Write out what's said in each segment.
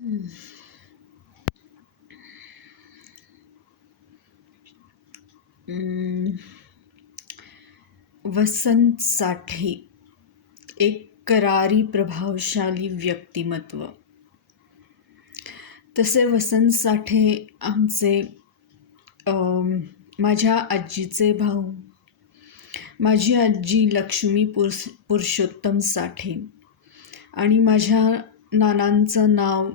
अं, वसंत साठे एक करारी प्रभावशाली व्यक्तिमत्व. तसे वसंत साठे आमचे माझ्या आजीचे भाऊ. माझी आजी लक्ष्मी पुरुषोत्तम साठे आणि माझ्या नानांचं नाव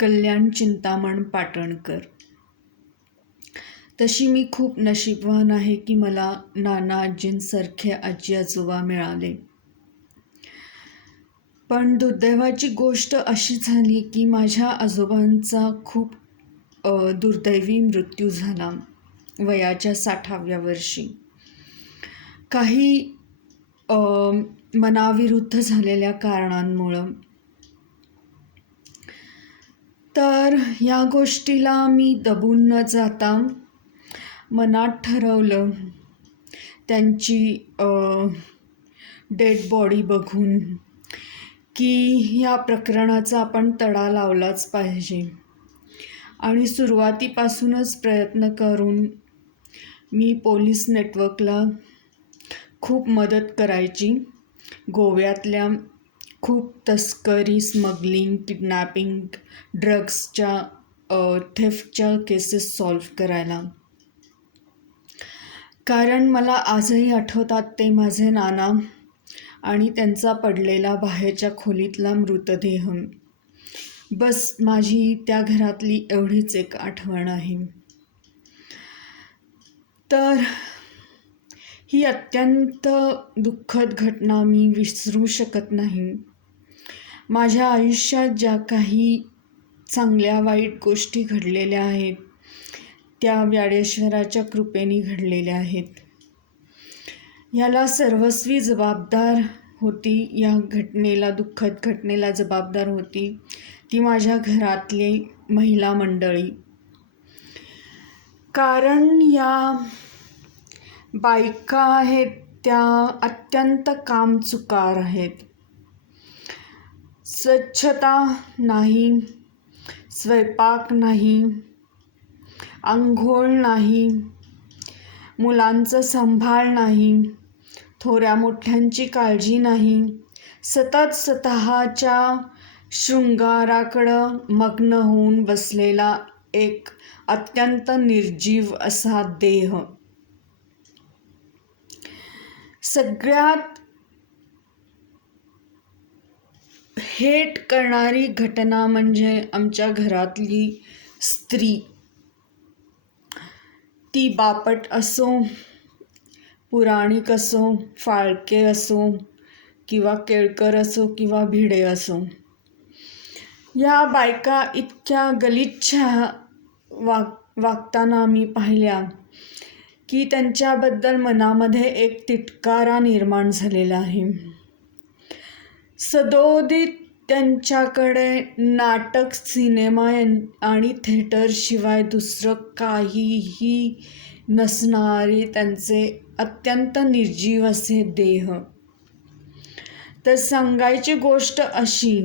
कल्याण चिंतामण पाटणकर. तशी मी खूप नशीबवान आहे की मला नाना आजींसारखे आजी आजोबा मिळाले. पण दुर्दैवाची गोष्ट अशी झाली की माझ्या आजोबांचा खूप दुर्दैवी मृत्यू झाला वयाच्या 60व्या वर्षी. काही मनाविरुद्ध झालेल्या कारणांमुळं. तर या गोष्टीला मी दबून न जाता मनात ठरवलं त्यांची डेड बॉडी बघून की या प्रकरणाचा आपण तडा लावलाच पाहिजे. आणि सुरुवातीपासूनच प्रयत्न करून मी पोलीस नेटवर्कला खूप मदत करायची. गोव्यातल्या खूप तस्करी, स्मगलिंग, किडनॅपिंग, ड्रग्सच्या थेफ्टच्या केसेस सॉल्व्ह करायला. कारण मला आजही आठवतात ते माझे नाना आणि त्यांचा पडलेला बाहेरच्या खोलीतला मृतदेह. बस माझी त्या घरातली एवढीच एक आठवण आहे. तर ही अत्यंत दुःखद घटना मी विसरू शकत नाही. माझ्या आयुष्यात ज्या काही चांगल्या वाईट गोष्टी घडलेल्या आहेत त्या व्याडेश्वराच्या कृपेने घडलेल्या आहेत. ह्याला सर्वस्वी जबाबदार होती, या घटनेला, दुःखद घटनेला जबाबदार होती ती माझ्या घरातली महिला मंडळी. कारण या बायका आहेत त्या अत्यंत कामचुकार आहेत. स्वच्छता नाही, स्वयंपाक नाही, अंघोळ नाही, मुलांचं सांभाळ नाही, थोऱ्या मोठ्यांची काळजी नाही, सतत स्वतःच्या शृंगाराकडं मग्न होऊन बसलेला एक अत्यंत निर्जीव असा देह. सगळ्यात हेट करणारी घटना म्हणजे आमच्या घरातली स्त्री. ती बापट असो, पुराणिक असो, फाळके असो किंवा केळकर असो किंवा भिडे असो. या बायका इतक्या गलिच्छ वागताना मी पाहिल्या की त्यांच्याबद्दल मनामध्ये एक तिटकारा निर्माण झालेला आहे. सदोदित त्यांच्याकडे नाटक, सिनेमा आणि थिएटरशिवाय दुसरं काहीही नसणारे त्यांचे अत्यंत निर्जीव असे देह. तर सांगायची गोष्ट अशी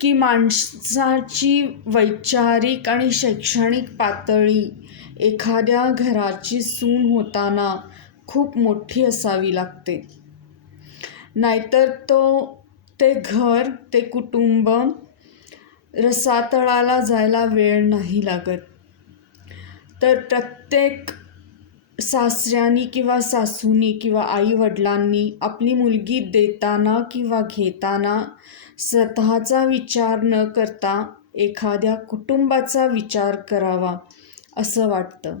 की माणसाची वैचारिक आणि शैक्षणिक पातळी एखाद्या घराची सून होताना खूप मोठी असावी लागते. नाहीतर ते घर, ते कुटुंब रसातळाला जायला वेळ नाही लागत. तर प्रत्येक सासऱ्यानी किंवा सासूनी किंवा आई-वडिलांनी आपली मुलगी देताना किंवा घेताना स्वतःचा विचार न करता एखाद्या कुटुंबाचा विचार करावा असं वाटतं.